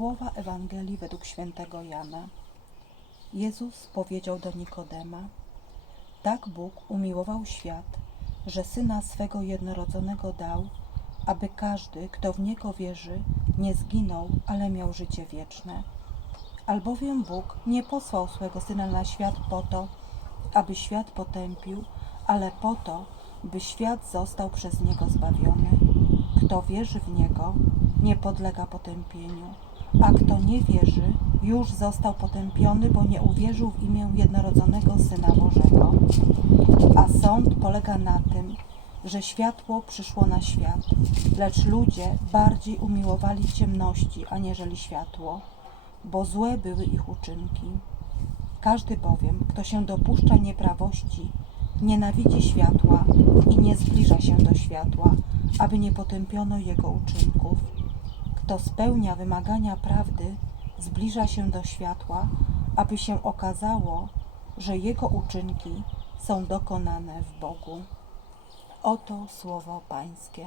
Słowa Ewangelii według świętego Jana. Jezus powiedział do Nikodema: Tak Bóg umiłował świat, że syna swego jednorodzonego dał, aby każdy, kto w niego wierzy, nie zginął, ale miał życie wieczne. Albowiem Bóg nie posłał swego syna na świat po to, aby świat potępił, ale po to, by świat został przez niego zbawiony. Kto wierzy w niego, nie podlega potępieniu, a kto nie wierzy, już został potępiony, bo nie uwierzył w imię jednorodzonego Syna Bożego. A sąd polega na tym, że światło przyszło na świat, lecz ludzie bardziej umiłowali ciemności aniżeli światło, bo złe były ich uczynki. Każdy bowiem, kto się dopuszcza nieprawości, nienawidzi światła i nie zbliża się do światła, aby nie potępiono jego uczynków. Kto spełnia wymagania prawdy, zbliża się do światła, aby się okazało, że jego uczynki są dokonane w Bogu. Oto słowo Pańskie.